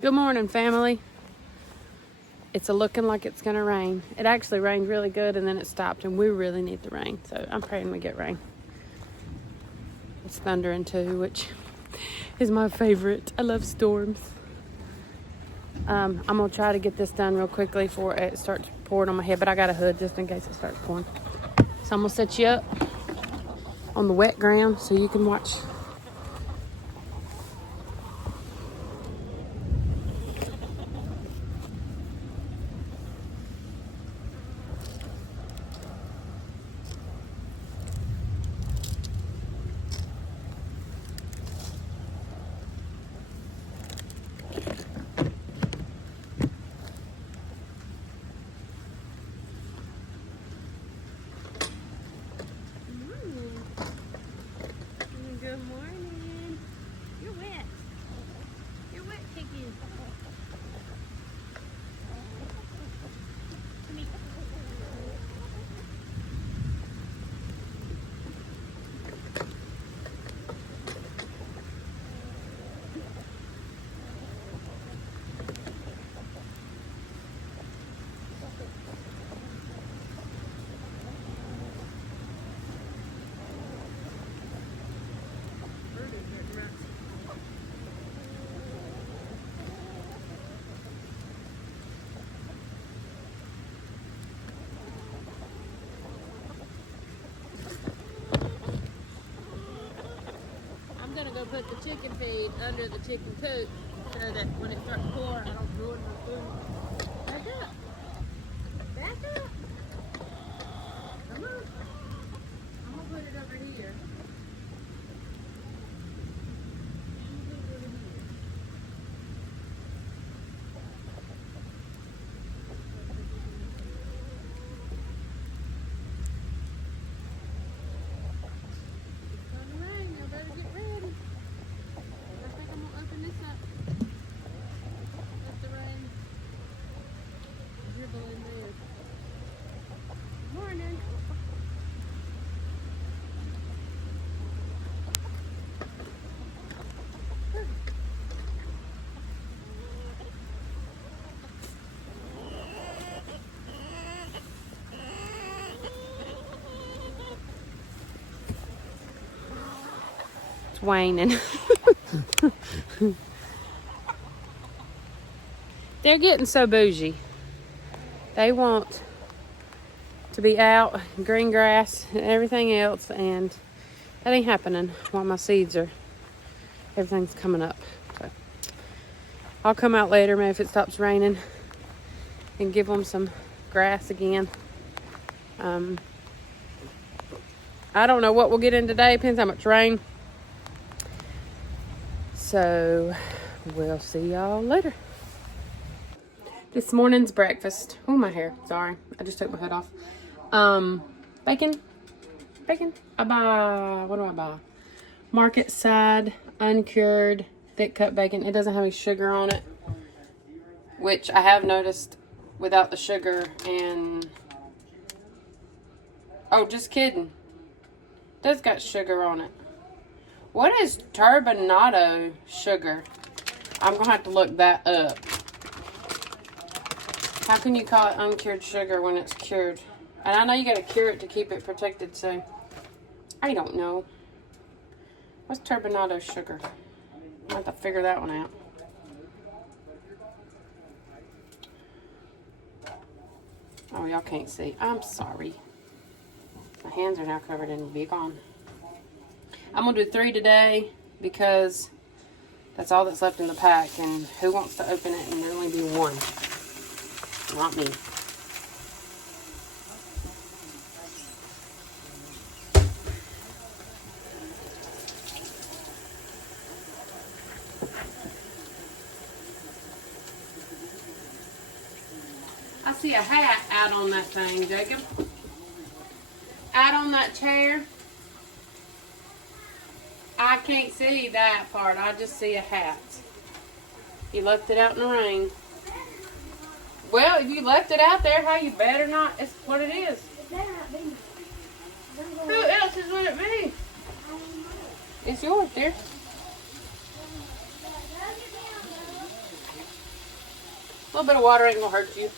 Good morning, family. It's looking like it's gonna rain. It actually rained really good and then it stopped, and we really need the rain, so I'm praying we get rain. It's thundering too, which is my favorite. I love storms. I'm gonna try to get this done real quickly before it starts pouring on my head, but I got a hood just in case it starts pouring. So I'm gonna set you up on the wet ground so you can watch. Good morning. You're wet. You're wet, Piggy. I'm gonna go put the chicken feed under the chicken coop so that when it starts to pour, I don't ruin my food. Back up. Back up. Come on. I'm gonna put it over here. It's waning. They're getting so bougie. They want to be out, green grass and everything else, and that ain't happening while my seeds are, everything's coming up. So I'll come out later, maybe if it stops raining, and give them some grass again. I don't know what we'll get in today, depends how much rain. So we'll see y'all later. This morning's breakfast. Oh, my hair. Sorry. I just took my hood off. Bacon. I buy, what do I buy? Market side, uncured, thick cut bacon. It doesn't have any sugar on it, which I have noticed without the sugar. And, oh, just kidding. It does got sugar on it. What is turbinado sugar? I'm going to have to look that up. How can you call it uncured sugar when it's cured? And I know you got to cure it to keep it protected, so I don't know. What's turbinado sugar? I have to figure that one out. Oh, y'all can't see. I'm sorry. My hands are now covered in bacon. I'm going to do 3 today because that's all that's left in the pack. And who wants to open it and there only be 1? Not me. I see a hat out on that thing, Jacob. Out on that chair. I can't see that part. I just see a hat. You left it out in the rain. Well, if you left it out there, how you better not. It's what it is. It better not be. Who else is would it be? It's yours, dear. A little bit of water ain't gonna hurt you.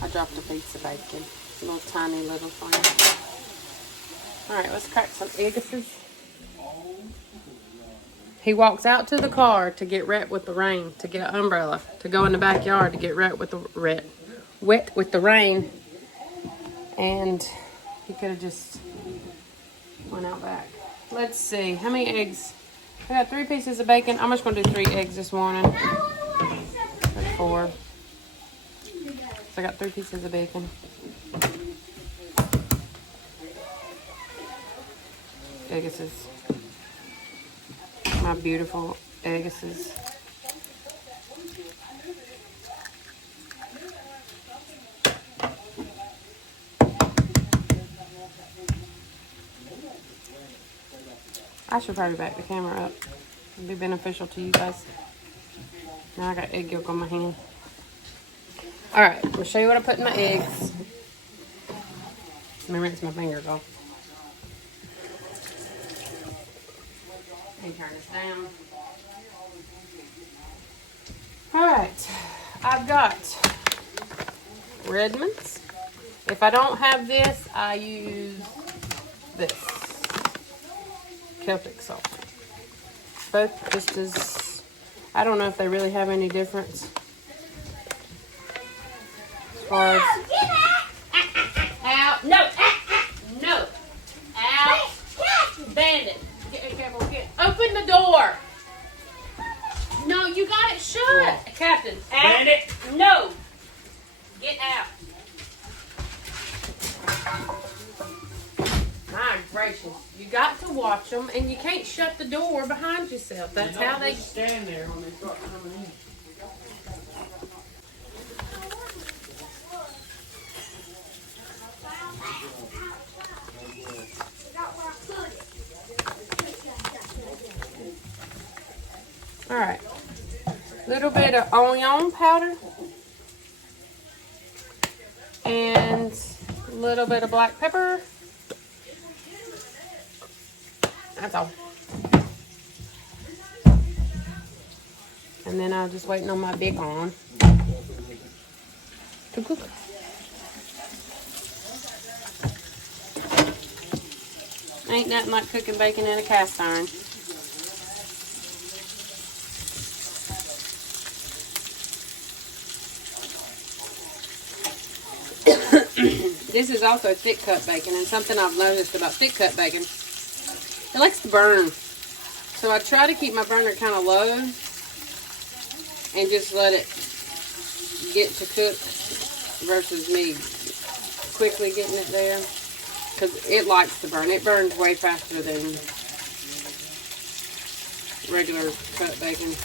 I dropped a piece of bacon. A little tiny little thing. Alright, let's crack some eggs. He walks out to the car to get wet with the rain, to get an umbrella, to go in the backyard to get wet with the rain. And he could have just went out back. Let's see, how many eggs? I got 3 pieces of bacon. I'm just gonna do 3 eggs this morning. That's 4. So I got 3 pieces of bacon. Eggises. My beautiful eggises. I should probably back the camera up. It'd be beneficial to you guys. Now I got egg yolk on my hand. Alright, I'm gonna show you what I put in my eggs. Let me rinse my fingers off. Let me turn this down. Alright, I've got Redmond's. If I don't have this, I use this. Celtic salt. Both just as, I don't know if they really have any difference. As far as, out, no, no, out, bandit. Get careful, get, open the door. No, you got it shut. Yeah. Captain, out. Bandit. No, get out. My gracious, you got to watch them, and you can't shut the door behind yourself. That's how they stand there when they start coming in. All right, little bit of onion powder and a little bit of black pepper. That's all. And then I'm just waiting on my bacon to cook. Ain't nothing like cooking bacon in a cast iron. This is also thick cut bacon, and something I've noticed about thick cut bacon, it likes to burn. So I try to keep my burner kind of low and just let it get to cook versus me quickly getting it there, because it likes to burn. It burns way faster than regular cut bacon.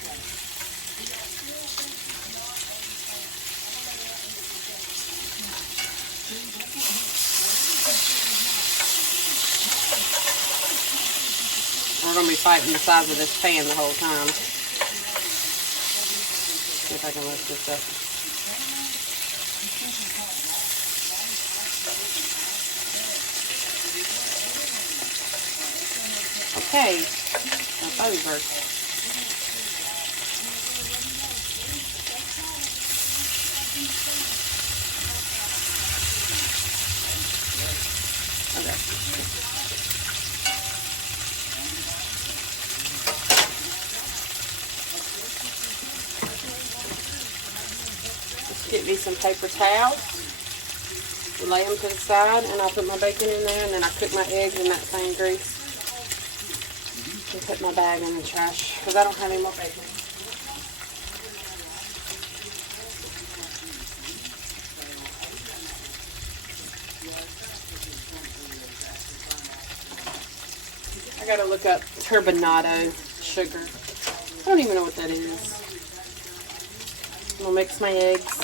We're going to be fighting the size of this pan the whole time. See if I can lift this up. Okay, that's over. Get me some paper towels, lay them to the side, and I'll put my bacon in there, and then I cook my eggs in that same grease. And put my bag in the trash, because I don't have any more bacon. I gotta look up turbinado sugar. I don't even know what that is. I'm gonna mix my eggs.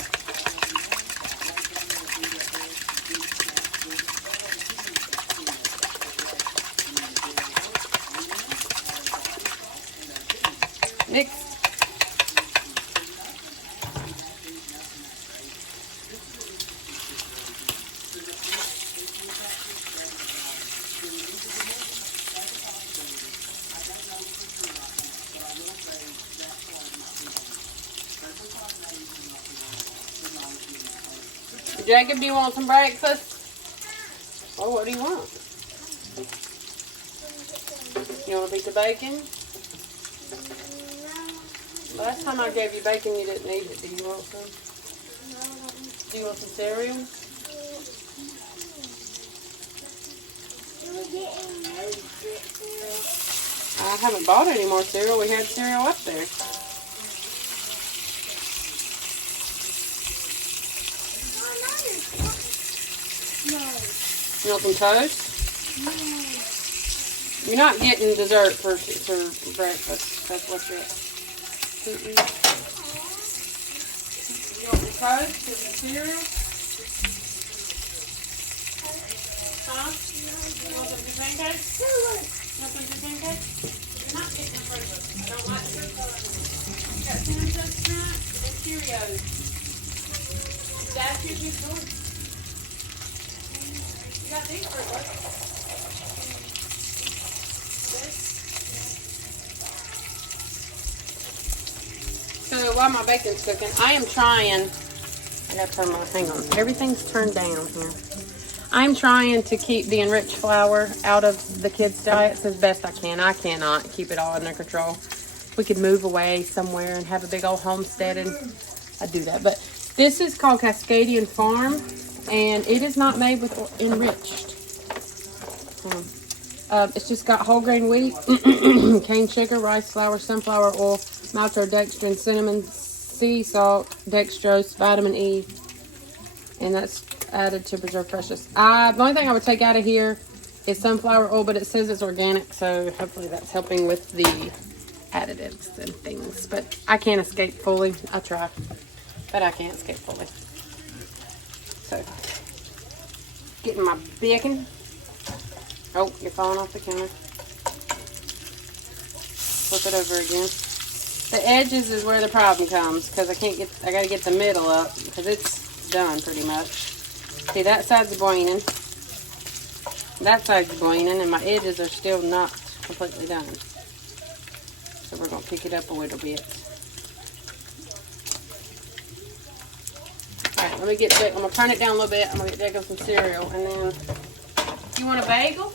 Mix. Jacob, do you want some breakfast? Oh, what do you want? You want a piece of bacon? Last time I gave you bacon, you didn't eat it. Do you want some? Do you want some cereal? I haven't bought any more cereal. We had cereal up there. You want some toast? You're not getting dessert for breakfast. That's what you're eating. You want some toast or some cereal? Huh? You want some pancakes? You want some pancakes? You're not getting them breakfast. I don't like your you got cinnamon snacks and Cheerios. That's your good choice. You got these for what? So while my bacon's cooking, I am trying, I gotta turn my, hang on, everything's turned down here. I'm trying to keep the enriched flour out of the kids' diets as best I can. I cannot keep it all under control. We could move away somewhere and have a big old homestead and I'd do that. But this is called Cascadian Farm and it is not made with enriched. It's just got whole grain wheat, cane sugar, rice flour, sunflower oil, maltodextrin, cinnamon, sea salt, dextrose, vitamin E, and that's added to preserve freshness. The only thing I would take out of here is sunflower oil, but it says it's organic, so hopefully that's helping with the additives and things. But I can't escape fully. I try, but I can't escape fully. So, getting my bacon. Oh, you're falling off the counter. Flip it over again. The edges is where the problem comes because I gotta get the middle up because it's done pretty much. See, that side's boiling. That side's boiling and my edges are still not completely done. So we're gonna pick it up a little bit. Alright, let me get I'm gonna turn it down a little bit. I'm gonna get Jacob some cereal and then you want a bagel?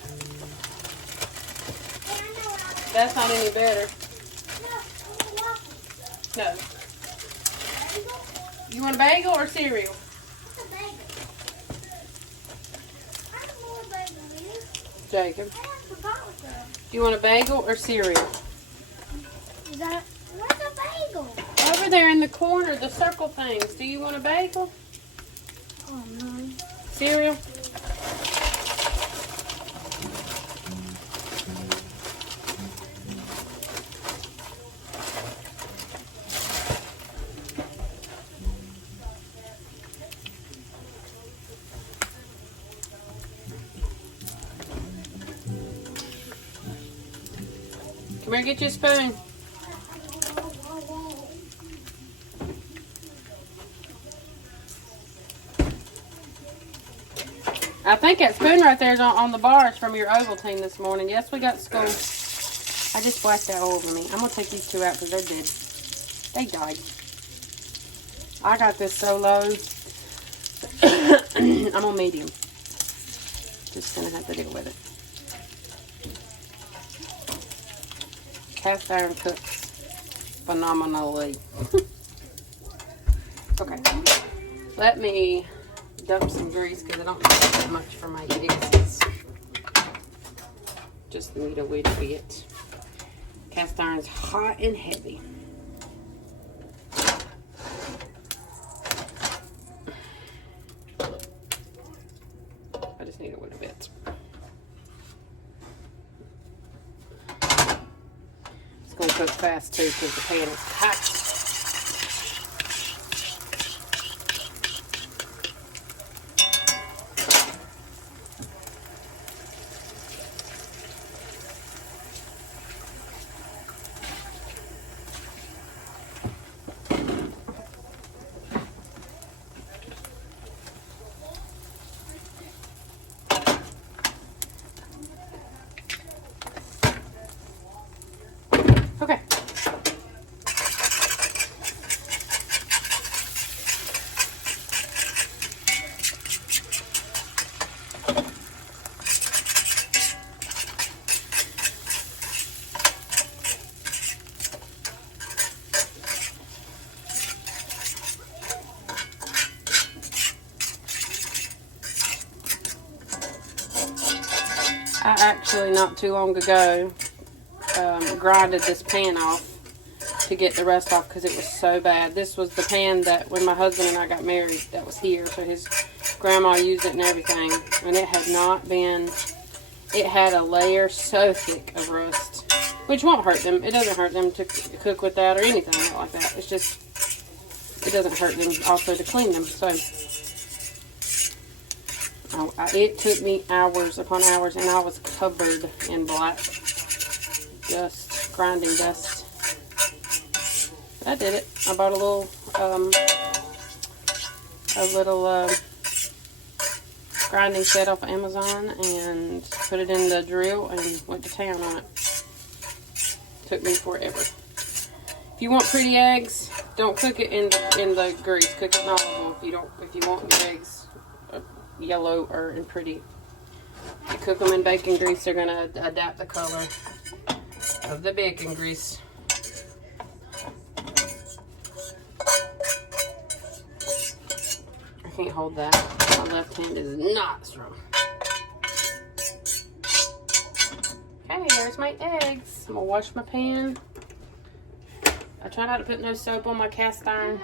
That's not any better. No. You want a bagel or cereal? Jacob. Do you want a bagel or cereal? Where's a bagel? Over there in the corner, the circle things. Do you want a bagel? Oh no. Cereal? Come here, get your spoon. I think that spoon right there is on the bars from your Ovaltine this morning. Yes, we got school. I just splashed that all over me. I'm going to take these two out because they're dead. They died. I got this so low. I'm on medium. Just going to have to deal with it. Cast iron cooks phenomenally. Okay. Let me dump some grease because I don't need that much for my eggs. Just need a wee bit. Cast iron's hot and heavy. I just need a little bit. It's going to cook fast too because the pan is hot. actually not too long ago grinded this pan off to get the rust off because it was so bad. This was the pan that when my husband and I got married that was here, so his grandma used it and everything, and it had not been, it had a layer so thick of rust, which won't hurt them. It doesn't hurt them to cook with that or anything like that. It's just, it doesn't hurt them also to clean them. So it took me hours upon hours, and I was covered in black dust, grinding dust. But I did it. I bought a little grinding set off of Amazon and put it in the drill and went to town on it. Took me forever. If you want pretty eggs, don't cook it in the grease. Cook it in olive oil. If you want your eggs yellow or pretty, if you cook them in bacon grease, they're gonna adapt the color of the bacon grease. I can't hold that. My left hand is not strong. Okay, there's my eggs. I'm gonna wash my pan. I try not to put no soap on my cast iron.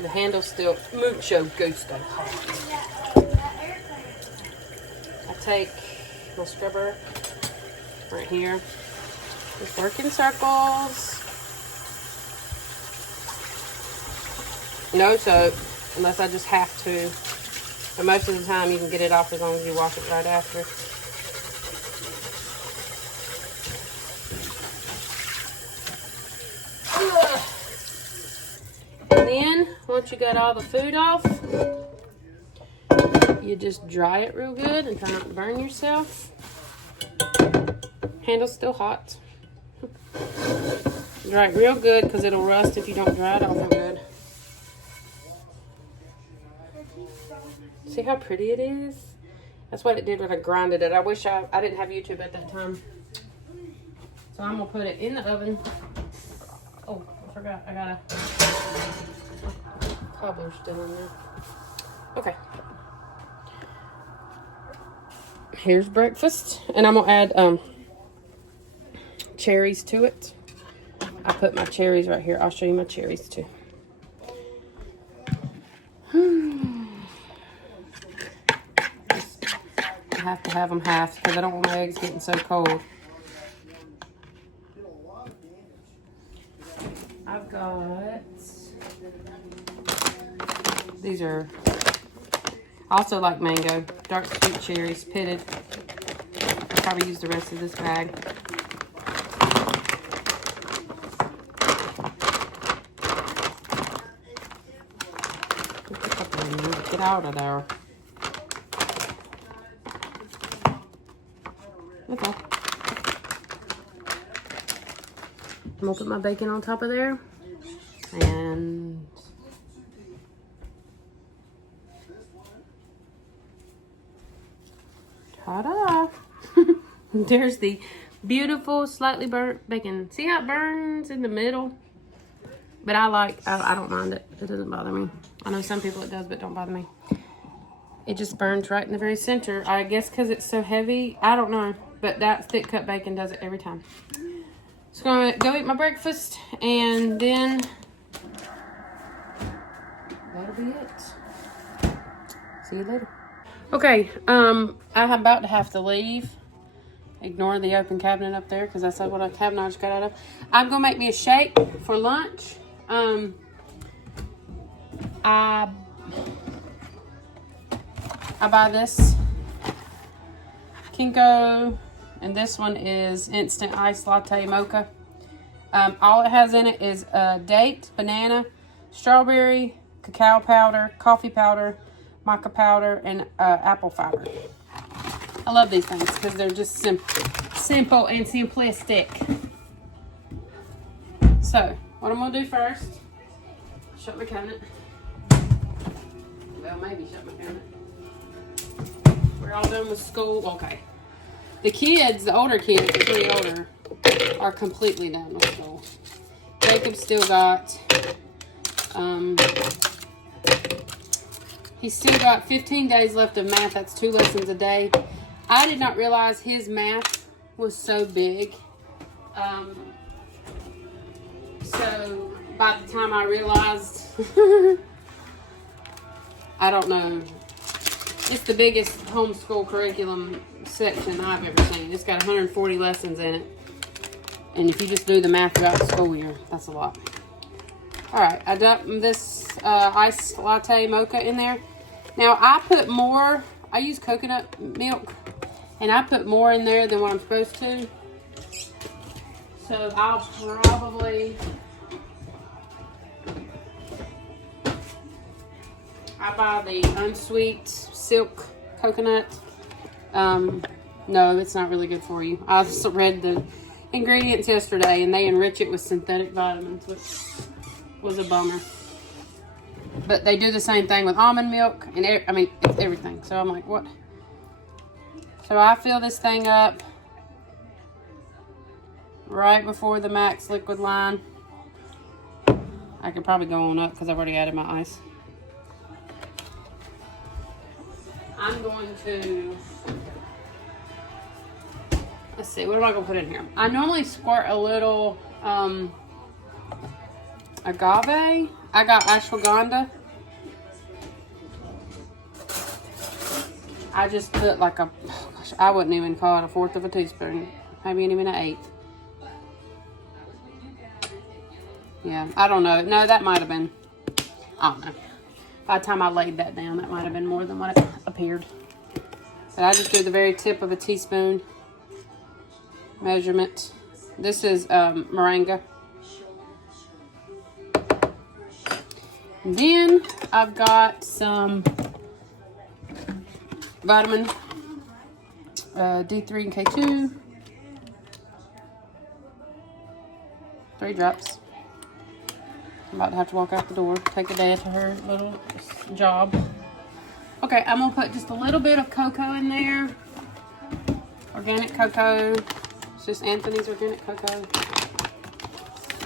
The handle's still mucho gusto hot. I take my scrubber right here. Just work in circles. No soap, unless I just have to. But most of the time you can get it off as long as you wash it right after. And then, once you got all the food off, you just dry it real good and try not to burn yourself. Handle's still hot. Dry it real good because it'll rust if you don't dry it off real good. See how pretty it is? That's what it did when I grinded it. I wish I didn't have YouTube at that time. So I'm gonna put it in the oven. Oh, I forgot. I got a cobbler still in there. Okay. Here's breakfast. And I'm gonna add cherries to it. I put my cherries right here. I'll show you my cherries too. I have to have them half because I don't want my eggs getting so cold. I've got, these are, I also like mango, dark sweet cherries, pitted. I'll probably use the rest of this bag. Get out of there. Okay. I'm gonna put my bacon on top of there. And ta-da! There's the beautiful, slightly burnt bacon. See how it burns in the middle? But I don't mind it. It doesn't bother me. I know some people it does, but it don't bother me. It just burns right in the very center. I guess because it's so heavy. I don't know. But that thick cut bacon does it every time. So I'm going to go eat my breakfast. And then that'll be it. See you later. Okay. I'm about to have to leave. Ignore the open cabinet up there because that's what a cabinet I just got out of. I'm going to make me a shake for lunch. I buy this Kinko, and this one is instant iced latte mocha. All it has in it is date, banana, strawberry, cacao powder, coffee powder, maca powder, and apple fiber. I love these things because they're just simple and simplistic. So, what I'm going to do first, shut my cabinet. Well, maybe shut my cabinet. We're all done with school. Okay. The kids, the older kids, the 3 older, are completely done with school. Jacob's still got He's still got 15 days left of math. That's 2 lessons a day. I did not realize his math was so big. So by the time I realized, I don't know, it's the biggest homeschool curriculum section I've ever seen. It's got 140 lessons in it. And if you just do the math throughout the school year, that's a lot. All right, I dumped this iced latte mocha in there. Now, I put more, I use coconut milk, and I put more in there than what I'm supposed to. So I'll probably, I buy the unsweet silk coconut. No, it's not really good for you. I just read the ingredients yesterday, and they enrich it with synthetic vitamins, which was a bummer. But they do the same thing with almond milk, and I mean, it's everything. So I'm like, what? So I fill this thing up right before the max liquid line. I could probably go on up because I've already added my ice. I'm going to, let's see, what am I going to put in here? I normally squirt a little agave. I got ashwagandha. I just put like a, oh gosh, I wouldn't even call it a 1/4 of a teaspoon. Maybe even an 1/8. Yeah, I don't know. No, that might have been, I don't know. By the time I laid that down, that might have been more than what it appeared. But I just do the very tip of a teaspoon measurement. This is moringa. And then I've got some vitamin D3 and K2. 3 drops. I'm about to have to walk out the door, take Adele to her little job. Okay, I'm gonna put just a little bit of cocoa in there. Organic cocoa. It's just Anthony's organic cocoa.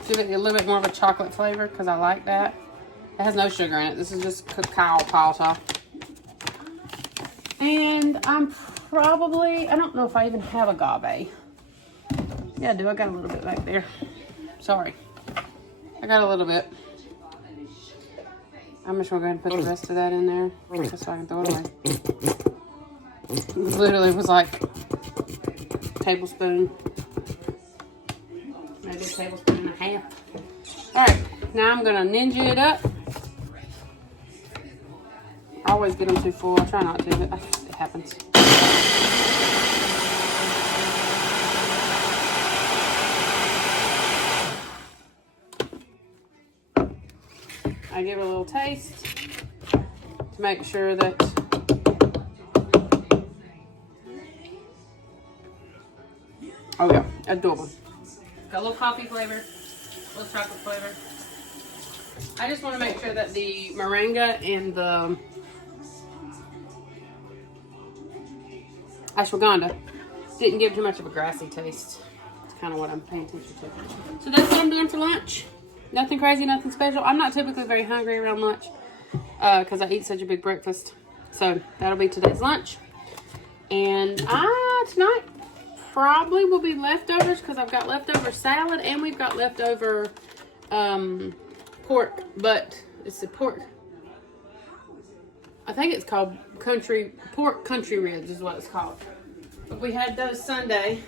Give it a little bit more of a chocolate flavor because I like that. It has no sugar in it. This is just cacao powder. And I'm probably, I don't know if I even have agave. Yeah, I do. I got a little bit back there. Sorry. I got a little bit. I'm just going to go ahead and put the rest of that in there just so I can throw it away. It literally was like a tablespoon. Maybe a tablespoon and a half. Alright, now I'm going to ninja it up. I always get them too full. I try not to, but it happens. I give it a little taste to make sure that oh yeah, adorable. Got a little coffee flavor, a little chocolate flavor. I just want to make sure that the moringa and the ashwagandha didn't give too much of a grassy taste. It's kind of what I'm paying attention to. So that's what I'm doing for lunch. Nothing crazy, nothing special. I'm not typically very hungry around lunch because I eat such a big breakfast. So that'll be today's lunch. And tonight probably will be leftovers because I've got leftover salad and we've got leftover pork. But it's a pork. I think it's called pork country ribs is what it's called. But we had those Sunday.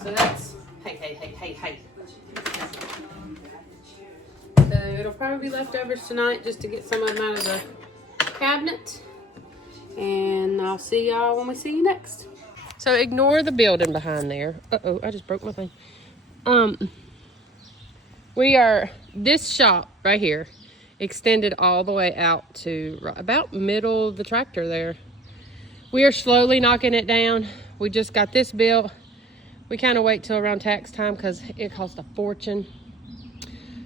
So that's, hey. So it'll probably be leftovers tonight just to get some of them out of the cabinet. And I'll see y'all when we see you next. So ignore the building behind there. Uh-oh, I just broke my thing. This shop right here extended all the way out to about middle of the tractor there. We are slowly knocking it down. We just got this built. We kind of wait till around tax time because it costs a fortune.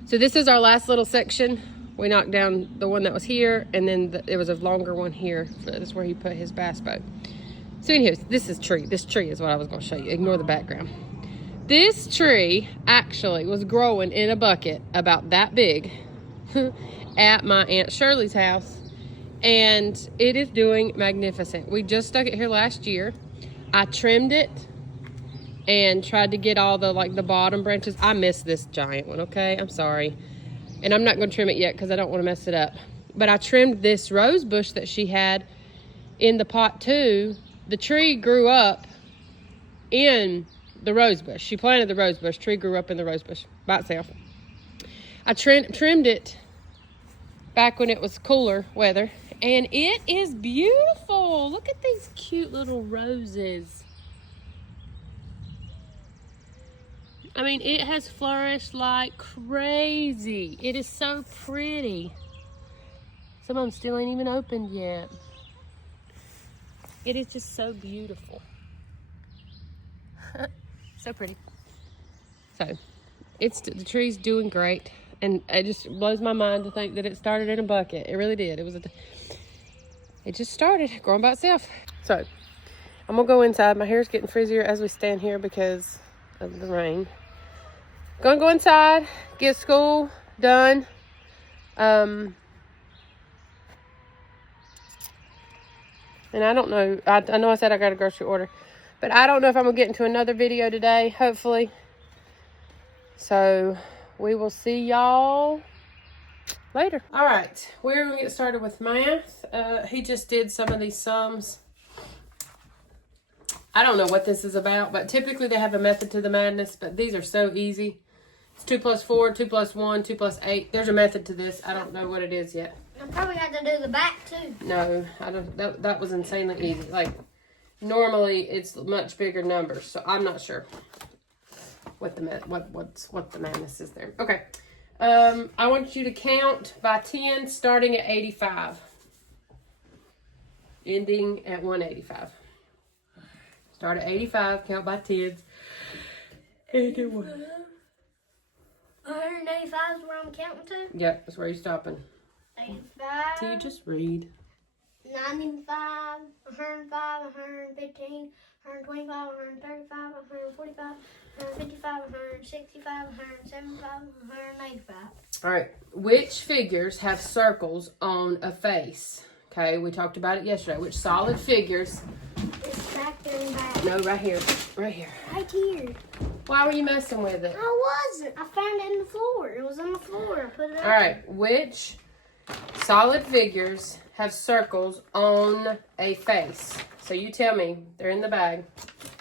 So this is our last little section. We knocked down the one that was here, and then there was a longer one here. So that's where he put his bass boat. So anyways, this tree is what I was going to show you. Ignore the background. This tree actually was growing in a bucket about that big at my Aunt Shirley's house. And it is doing magnificent. We just stuck it here last year. I trimmed it and tried to get all the the bottom branches. I missed this giant one, okay? I'm sorry. And I'm not going to trim it yet because I don't want to mess it up. But I trimmed this rose bush that she had in the pot too. The tree grew up in the rose bush. She planted the rose bush. Tree grew up in the rose bush by itself. I trimmed it back when it was cooler weather. And it is beautiful. Look at these cute little roses. I mean, it has flourished like crazy. It is so pretty. Some of them still ain't even opened yet. It is just so beautiful. So pretty. So, the tree's doing great. And it just blows my mind to think that it started in a bucket. It really did. It just started growing by itself. So, I'm gonna go inside. My hair's getting frizzier as we stand here because of the rain. Gonna go inside, get school done. And I don't know. I know I said I got a grocery order, but I don't know if I'm gonna get into another video today. Hopefully. So we will see y'all later. All right, we're gonna get started with math. He just did some of these sums. I don't know what this is about, but typically they have a method to the madness, but these are so easy. It's 2 plus 4, 2 plus 1, 2 plus 8. There's a method to this. I don't know what it is yet. I probably had to do the back too. No, I don't. That was insanely easy. Like, normally it's much bigger numbers, so I'm not sure what the madness is there. Okay. I want you to count by 10, starting at 85, ending at 185. Start at 85, count by 10s. 81. 185 is where I'm counting to? Yep, that's where you're stopping. 85. So you just read. 95, 105, 115, 125, 135, 145, 155, 165, 175, 185. All right. Which figures have circles on a face? Okay, we talked about it yesterday. Which solid figures? It's back there and back. No, right here. Right here. Right here. Why were you messing with it? I wasn't. I found it in the floor. It was on the floor. I put it up. All right. Which solid figures have circles on a face? So you tell me. They're in the bag.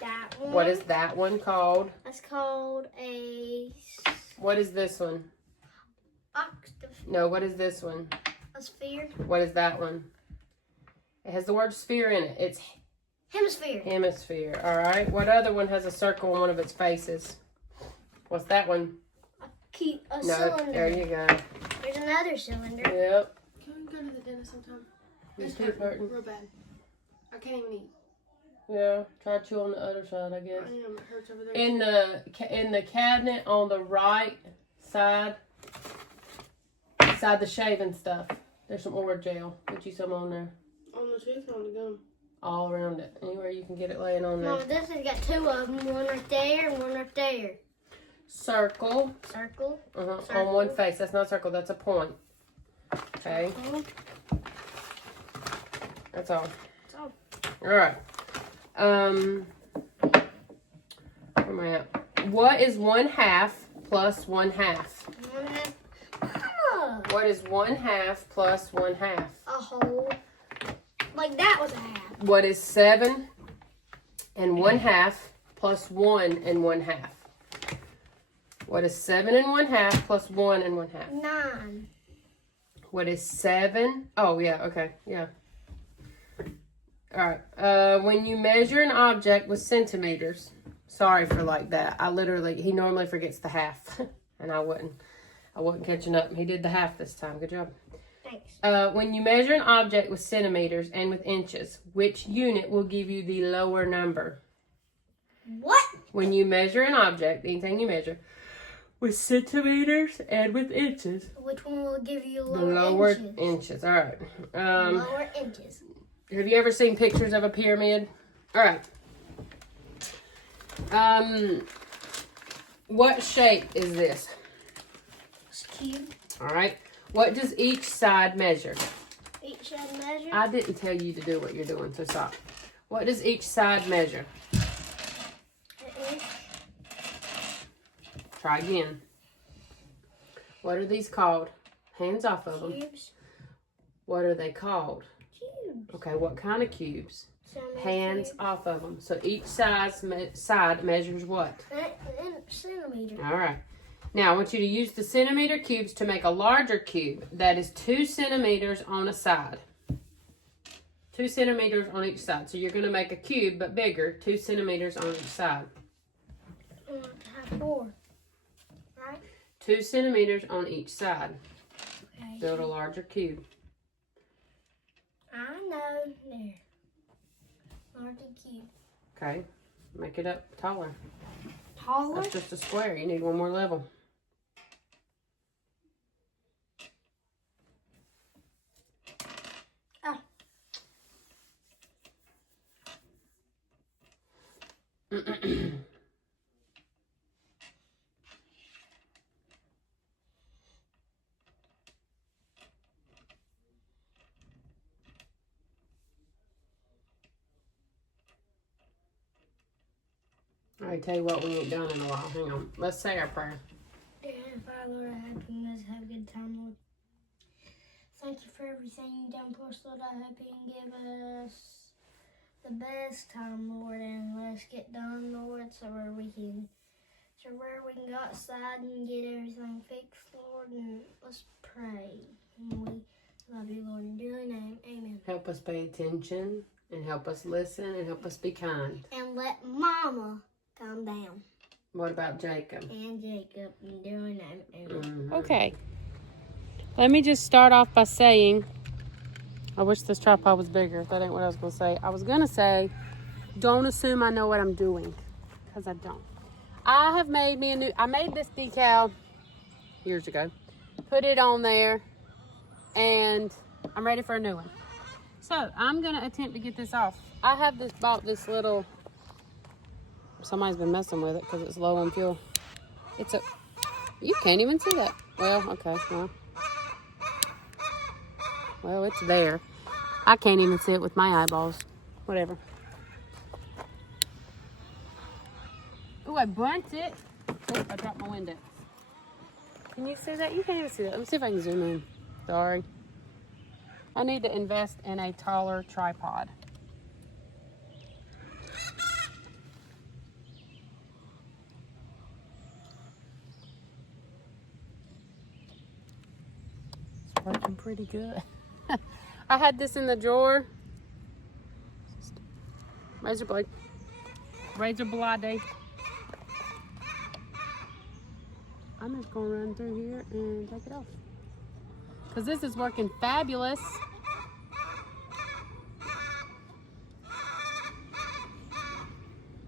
That one. What is that one called? That's called a What is this one? octave. No, what is this one? A sphere. What is that one? It has the word sphere in it. It's Hemisphere. hemisphere. All right. What other one has a circle on one of its faces? What's that one? A No, cylinder. there you go. There's another cylinder. Yep. Can we go to the dentist sometime? Your It's teeth hurting? real bad. I can't even eat. Yeah. Try to chew on the other side, I guess. I am. It hurts over there. In the cabinet on the right side, beside the shaving stuff, there's some oral gel. Get you some on there. On the tooth or on the gum? All around it. Anywhere you can get it laying on there. Mama, this has got two of them. One right there and one right there. Circle. Circle. On one face. That's not a circle. That's a point. Okay. Circle. That's all. That's all. All right. Where am I at? What is 1/2 plus 1/2? Mama, What is 1/2 plus 1/2? a whole. Like that was a half. What is 7 and 1/2 plus 1 and 1/2? What is 7 and 1/2 plus 1 and 1/2? 9. What is 7? Oh, yeah, okay, yeah. All right. When you measure an object with centimeters, sorry for like that. He normally forgets the half, and I wasn't catching up. He did the half this time. Good job. Thanks. When you measure an object with centimeters and with inches, which unit will give you the lower number? What? When you measure an object, anything you measure, with centimeters and with inches. Which one will give you The lower, lower inches? inches. All right. Lower inches. Have you ever seen pictures of a pyramid? All right. What shape is this? It's cube. All right. What does each side measure? Each side measure. I didn't tell you to do what you're doing, so stop. What does each side measure? An inch. Try again. What are these called? Hands off of them. Cubes. What are they called? Cubes. Okay, what kind of cubes? Centimeter Hands cubes. off of them. So each side measures what? An centimeter. All right. Now, I want you to use the centimeter cubes to make a larger cube that is 2 centimeters on a side. 2 centimeters on each side. So you're going to make a cube, but bigger, 2 centimeters on each side. I want to have 4. Right? 2 centimeters on each side. Okay. Build a larger cube. I know. There. Larger cube. Okay. Make it up taller. Taller? That's just a square. You need one more level. Ah. All right, tell you what, we ain't done in a while. Hang on. Let's say our prayer. Dear Father, Lord, I hope you guys have a good time, Lord. Thank you for everything you've done for us, Lord. I hope you can give us the best time, Lord, and let us get done, Lord, so where we can go outside and get everything fixed, Lord, and let's pray. And we love you, Lord, in your name. Amen. Help us pay attention and help us listen and help us be kind. And let Mama calm down. What about Jacob? And Jacob, in your name. Amen. Mhm. Okay. Let me just start off by saying, I wish this tripod was bigger. That ain't what I was going to say. I was going to say, don't assume I know what I'm doing, because I don't. I made this decal years ago, put it on there, and I'm ready for a new one. So I'm going to attempt to get this off. I have bought this little, somebody's been messing with it because it's low on fuel. You can't even see that. Well, okay, well, it's there. I can't even see it with my eyeballs. Whatever. Oh, I burnt it. Oh, I dropped my Windex. Can you see that? You can't even see that. Let me see if I can zoom in. Sorry. I need to invest in a taller tripod. It's working pretty good. I had this in the drawer. Razor blade. Razor blade. I'm just going to run through here and take it off. Because this is working fabulous.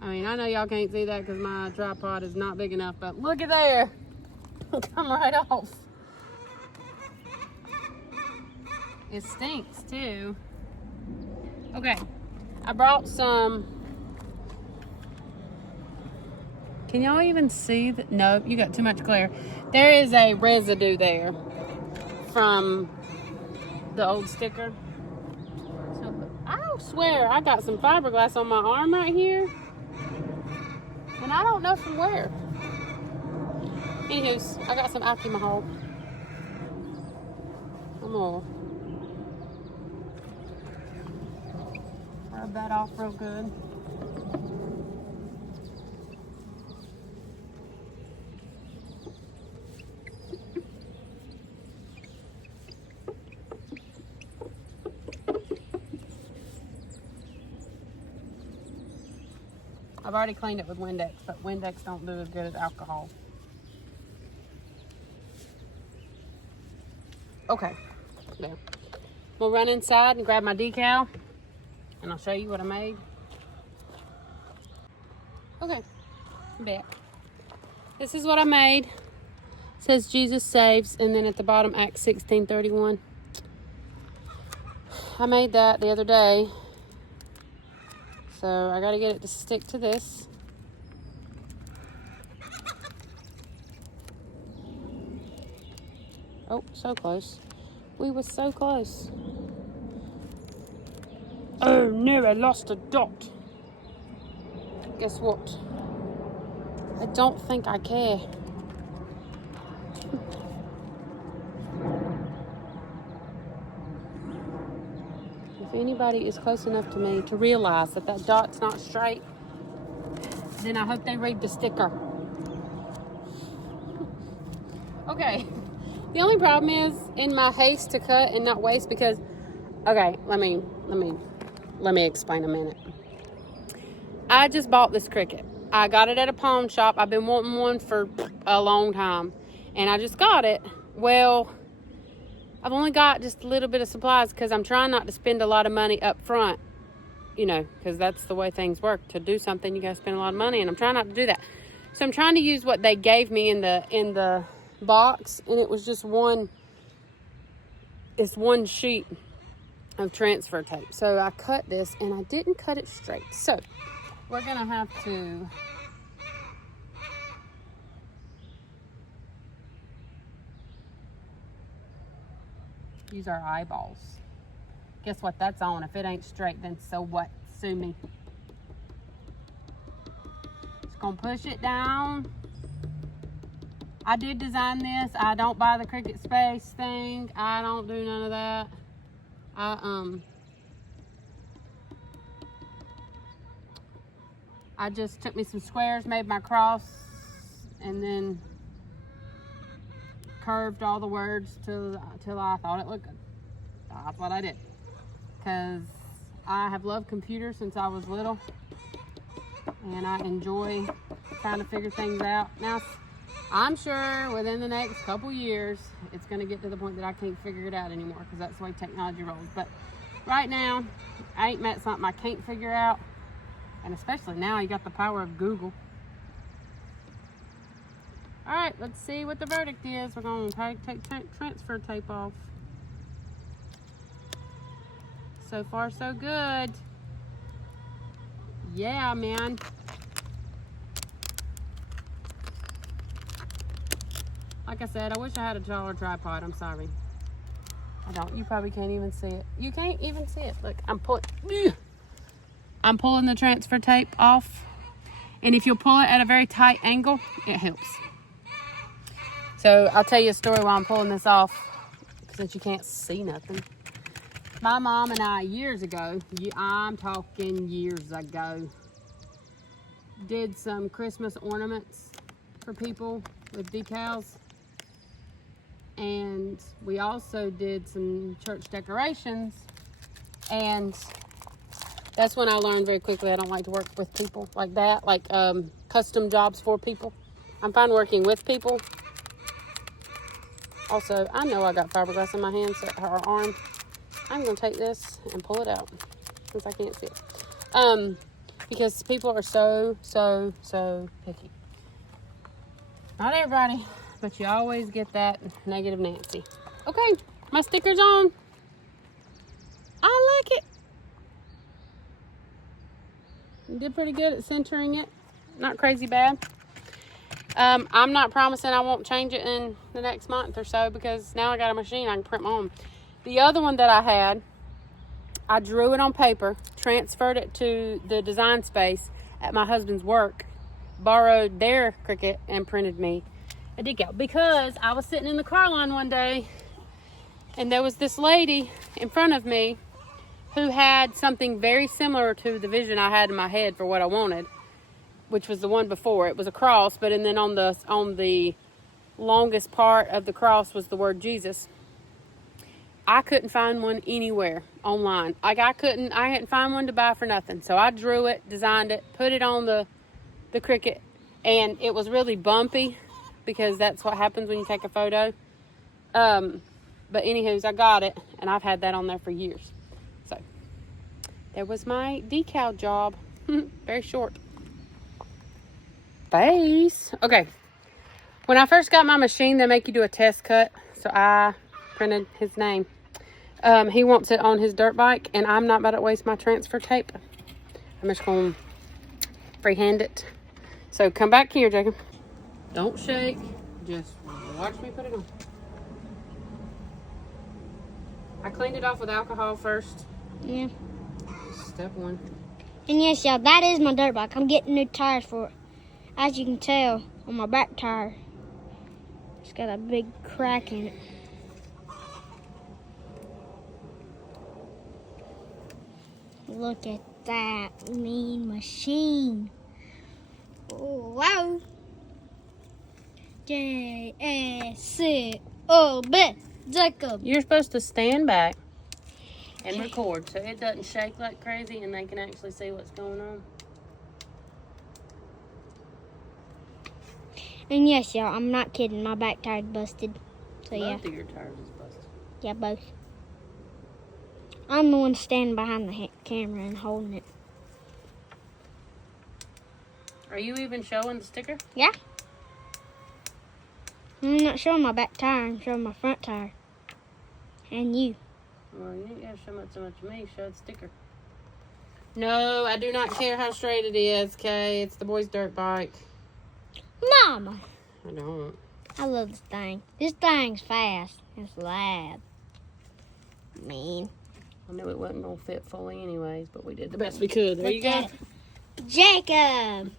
I mean, I know y'all can't see that because my tripod is not big enough, but look at there. Come right off. It stinks too. Okay, I brought some. Can y'all even see that? Nope, you got too much glare. There is a residue there from the old sticker. So I swear I got some fiberglass on my arm right here. And I don't know from where. Anywho's, I got some alcohol. I'm gonna rub that off real good. I've already cleaned it with Windex, but Windex don't do as good as alcohol. Okay, there. We'll run inside and grab my decal, and I'll show you what I made. Okay, I'm back. This is what I made. It says Jesus saves, and then at the bottom, Acts 16:31. I made that the other day. So I gotta get it to stick to this. Oh, so close. We were so close. Oh no, I lost a dot. Guess what? I don't think I care. If anybody is close enough to me to realize that that dot's not straight, then I hope they read the sticker. Okay. The only problem is in my haste to cut and not waste because, okay, let me explain a minute. I just bought this Cricut. I got it at a pawn shop. I've been wanting one for a long time, and I just got it. Well, I've only got just a little bit of supplies because I'm trying not to spend a lot of money up front, you know, because that's the way things work. To do something, you got to spend a lot of money, and I'm trying not to do that. So I'm trying to use what they gave me in the box, and it was just one sheet of transfer tape. So I cut this, and I didn't cut it straight. So we're gonna have to use our eyeballs. Guess what that's on? If it ain't straight, then so what? Sue me. Just gonna push it down. I did design this. I don't buy the Cricut Space thing. I don't do none of that. I just took me some squares, made my cross, and then curved all the words till I thought it looked good. That's what I did. Because I have loved computers since I was little, and I enjoy trying to figure things out. Now, I'm sure within the next couple years, it's going to get to the point that I can't figure it out anymore, because that's the way technology rolls. But right now, I ain't met something I can't figure out. And especially now, you got the power of Google. All right, let's see what the verdict is. We're going to take transfer tape off. So far, so good. Yeah, man. Like I said, I wish I had a taller tripod. I'm sorry. I don't. You probably can't even see it. You can't even see it. Look, I'm pulling the transfer tape off. And if you'll pull it at a very tight angle, it helps. So I'll tell you a story while I'm pulling this off, since you can't see nothing. My mom and I, years ago, I'm talking years ago, did some Christmas ornaments for people with decals. And we also did some church decorations. And that's when I learned very quickly I don't like to work with people like that, like custom jobs for people. I'm fine working with people. Also, I know I got fiberglass in my hand, or arm. I'm going to take this and pull it out since I can't see it. Because people are so picky. Not everybody, but you always get that negative Nancy. Okay, my sticker's on. I like it. You did pretty good at centering it. Not crazy bad. I'm not promising I won't change it in the next month or so, because now I got a machine I can print my own. The other one that I had, I drew it on paper, transferred it to the design space at my husband's work, borrowed their Cricut, and printed me a decal. Because I was sitting in the car line one day, and there was this lady in front of me who had something very similar to the vision I had in my head for what I wanted, which was the one before. It was a cross, but and then on the longest part of the cross was the word Jesus. I couldn't find one anywhere online. Like I hadn't found one to buy for nothing. So I drew it, designed it, put it on the Cricut, and it was really bumpy because that's what happens when you take a photo. But anywho's, I got it, and I've had that on there for years. So there was my decal job. Very short. Face. Okay. When I first got my machine, they make you do a test cut. So I printed his name. He wants it on his dirt bike, and I'm not about to waste my transfer tape. I'm just going to freehand it. So come back here, Jacob. Don't shake. Just watch me put it on. cleaned it off with alcohol first. Yeah. Step one. And yes, y'all, that is my dirt bike. I'm getting new tires for it. As you can tell on my back tire, it's got a big crack in it. Look at that mean machine. Oh, wow. J-A-C-O-B. Jacob. You're supposed to stand back and record so it doesn't shake like crazy and they can actually see what's going on. And yes, y'all, I'm not kidding. My back tire's busted. So yeah. Both of your tires is busted. Yeah, both. I'm the one standing behind the camera and holding it. Are you even showing the sticker? Yeah. I'm not showing my back tire. I'm showing my front tire. And you. Well, you ain't gotta show so much of me. Show the sticker. No, I do not care how straight it is, okay? It's the boy's dirt bike. Mama. I don't. I love this thing. This thing's fast. It's loud. Man. I knew it wasn't gonna fit fully anyways, but we did the best we could. There you go. Jacob.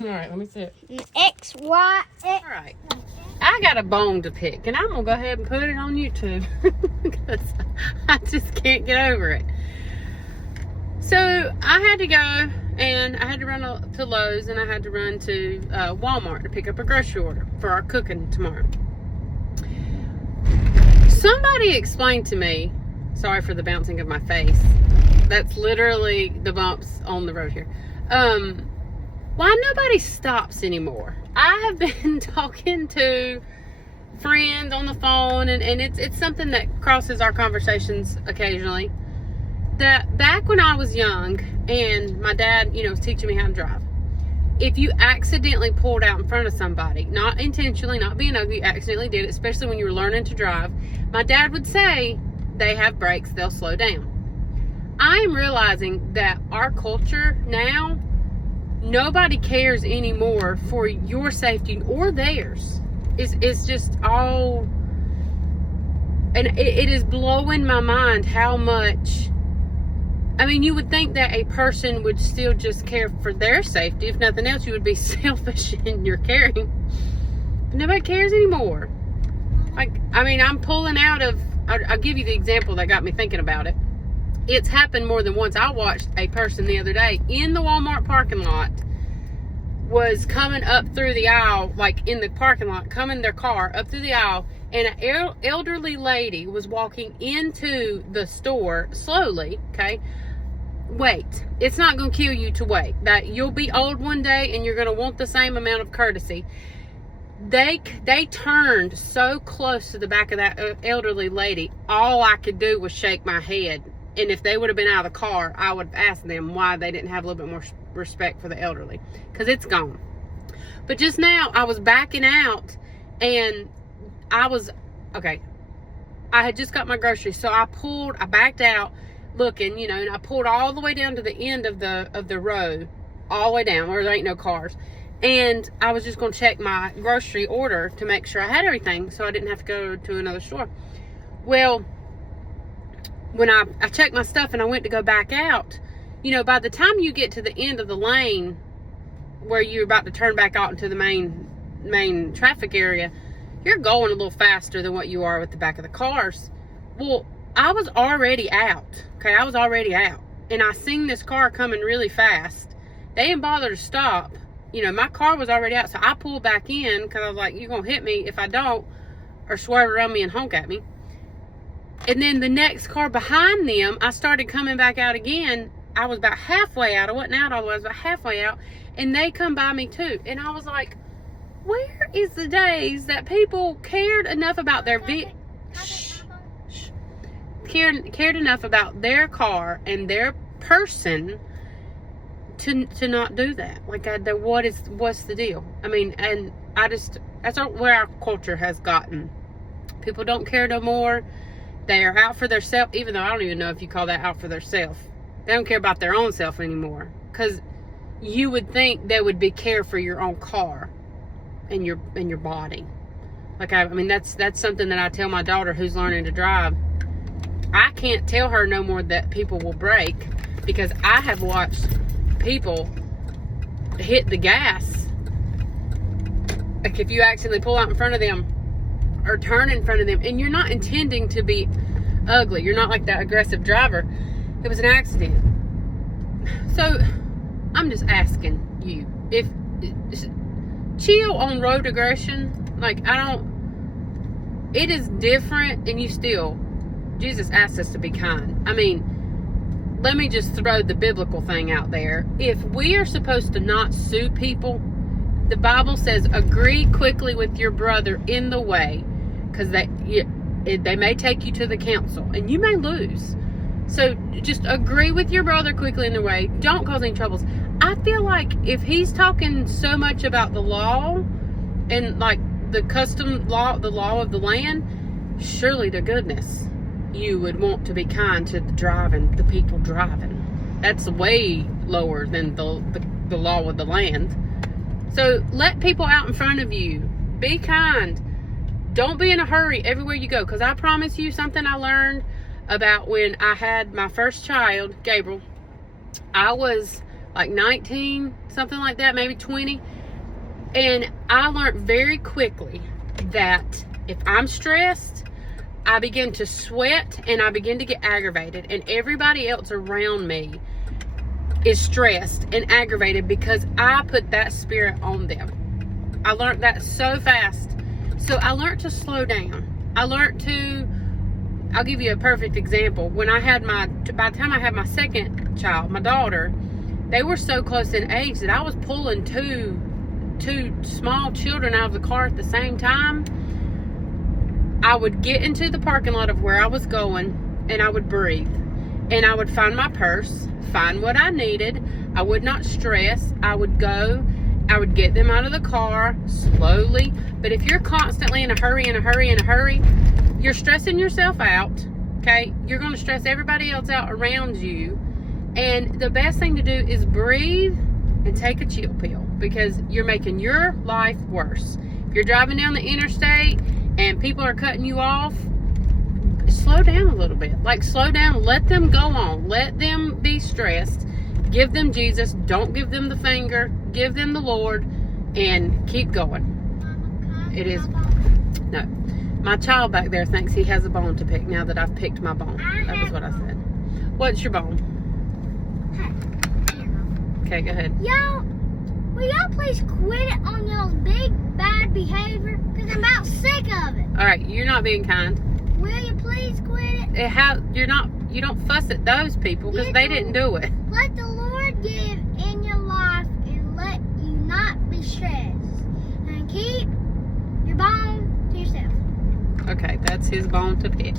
All right, let me see it. X, Y, X. All right. I got a bone to pick, and I'm going to go ahead and put it on YouTube because I just can't get over it. So I had to go, and I had to run to Lowe's, and I had to run to Walmart to pick up a grocery order for our cooking tomorrow. Somebody explained to me, sorry for the bouncing of my face, that's literally the bumps on the road here, why nobody stops anymore. I have been talking to friends on the phone, and it's something that crosses our conversations occasionally. That back when I was young and my dad, was teaching me how to drive, if you accidentally pulled out in front of somebody, not intentionally, not being ugly, you accidentally did it, especially when you were learning to drive, my dad would say, they have brakes, they'll slow down. I am realizing that our culture now, nobody cares anymore for your safety or theirs. It's just all, and it is blowing my mind how much, I mean, you would think that a person would still just care for their safety. If nothing else, you would be selfish in your caring. But nobody cares anymore. I'm pulling out of, I'll give you the example that got me thinking about it. It's happened more than once. I watched a person the other day in the Walmart parking lot, was coming up through the aisle, like in the parking lot, coming their car up through the aisle, and an elderly lady was walking into the store slowly, okay? Wait. It's not going to kill you to wait. That you'll be old one day and you're going to want the same amount of courtesy. They turned so close to the back of that elderly lady, all I could do was shake my head. And if they would have been out of the car, I would have asked them why they didn't have a little bit more respect for the elderly, because it's gone. But just now I was backing out, and I had just got my groceries, so I backed out looking, and I pulled all the way down to the end of the road, all the way down where there ain't no cars, and I was just going to check my grocery order to make sure I had everything so I didn't have to go to another store. Well, when I checked my stuff and I went to go back out, by the time you get to the end of the lane where you're about to turn back out into the main traffic area, you're going a little faster than what you are with the back of the cars. Well, I was already out. Okay, I was already out. And I seen this car coming really fast. They didn't bother to stop. My car was already out, so I pulled back in because I was like, you're going to hit me if I don't, or swerve around me and honk at me. And then the next car behind them, I started coming back out again. I was about halfway out. I wasn't out all the way. I was about halfway out. And they come by me too. And I was like, where is the days that people cared enough about their cared enough about their car and their person to not do that? Like, what's the deal? I mean, and that's where our culture has gotten. People don't care no more. They are out for their self, even though I don't even know if you call that out for their self. They don't care about their own self anymore. Because you would think they would be care for your own car and your body. Like, I mean, that's something that I tell my daughter who's learning to drive. I can't tell her no more that people will break, because I have watched people hit the gas. Like if you accidentally pull out in front of them or turn in front of them, and you're not intending to be ugly. You're not like that aggressive driver. It was an accident. So I'm just asking you, if chill on road aggression. Like, it is different, and Jesus asked us to be kind. I mean, let me just throw the biblical thing out there. If we are supposed to not sue people, the Bible says agree quickly with your brother in the way, because they may take you to the council and you may lose. So just agree with your brother quickly in the way. Don't cause any troubles. I feel like if he's talking so much about the law and like the custom law, the law of the land, surely to goodness you would want to be kind to the people driving. That's way lower than the law of the land. So let people out in front of you. Be kind. Don't be in a hurry everywhere you go. Because I promise you, something I learned about when I had my first child, Gabriel. I was like 19, something like that, maybe 20. And I learned very quickly that if I'm stressed, I begin to sweat and I begin to get aggravated. And everybody else around me is stressed and aggravated because I put that spirit on them. I learned that so fast. So I learned to slow down. I'll give you a perfect example. By the time I had my second child, my daughter, they were so close in age that I was pulling two small children out of the car at the same time. I would get into the parking lot of where I was going, and I would breathe. And I would find my purse, find what I needed. I would not stress. I would go. I would get them out of the car slowly. But if you're constantly in a hurry, you're stressing yourself out, okay? You're going to stress everybody else out around you. And the best thing to do is breathe and take a chill pill, because you're making your life worse. If you're driving down the interstate and people are cutting you off, slow down a little bit. Like, slow down. Let them go on. Let them be stressed. Give them Jesus. Don't give them the finger. Give them the Lord, and keep going. It is... No. My child back there thinks he has a bone to pick now that I've picked my bone. That was what I said. What's your bone? Okay, go ahead. Y'all, will y'all please quit it on y'all's big bad behavior? Because I'm about sick of it. All right, you're not being kind. Will you please quit it? You don't fuss at those people because they didn't do it. Let the Lord give in your life and let you not be stressed. And keep your bone to yourself. Okay, that's his bone to pick.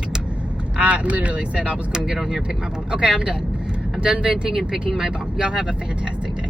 I literally said I was going to get on here and pick my bone. Okay, I'm done. I'm done venting and picking my bone. Y'all have a fantastic day.